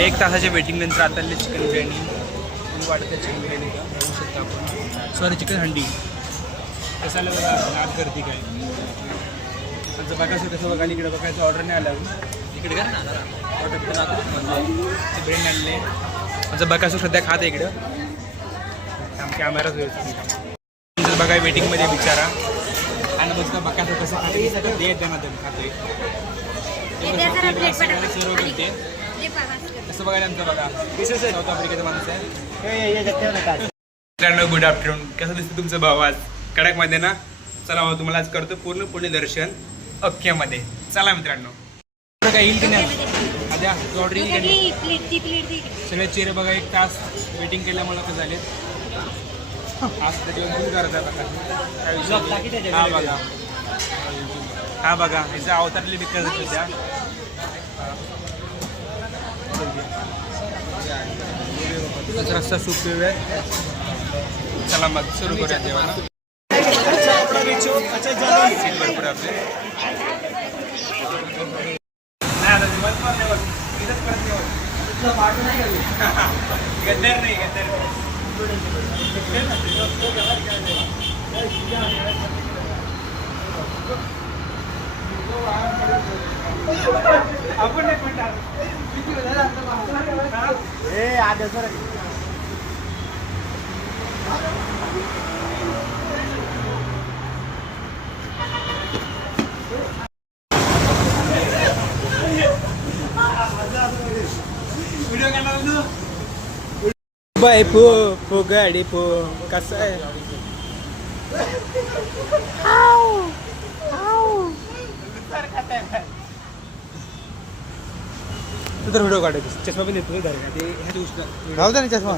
1 तासाच्या वेटिंग नंतर आता चिकन बिर्याणी वाटते. चिकन बिर्याणी का बघू शकता आपण. सॉरी चिकन हंडी कसाला बघा आज गर्दी काय. आमचं बघायचं कसं बघा इकडे बघायचं ऑर्डर नाही आलं इकडे का ना ऑर्डर बिर्याणी आणले. आमचं बघायचं सध्या खात आहे इकडं कॅमेराच व्यवस्थित बघा वेटिंगमध्ये विचारा आणि बसता बघायचं कसं खाते दे त्यांना खातोय सर्व करते कसं बघायला आमचं बघा साऊथ आफ्रिकेचा माणूस आहे. मित्रांनो गुड आफ्टरनून. कसं दिसतं तुमचं भाव आज कडकमध्ये ना. चला भाऊ तुम्हाला आज करतो पूर्ण पुणे दर्शन अख्ख्यामध्ये. चला मित्रांनो काय येईल की नाही आद्या तू ऑर्डर येईल सगळे चेहरे बघा 1 तास वेटिंग केल्यामुळे कसं झाले आज हा बघा हा बघा ह्याचा अवतारले विकत सध्या रस्ता सूप पिऊया. चला मग सुरू करूया जेवण. भरपूर आपले गद्दार नाही आपण बाय पो गाडी पो कसं आहे तू तर व्हिडिओ काढायचं चष्मा पण देतो ह्याची गोष्ट चष्मा